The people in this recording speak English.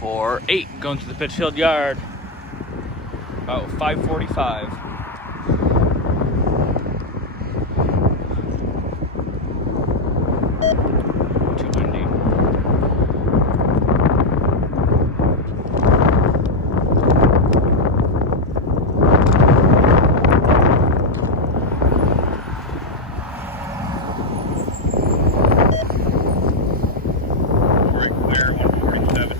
for 8 going to the Pittsfield yard. About 5:45. Too windy. Right clear, 147.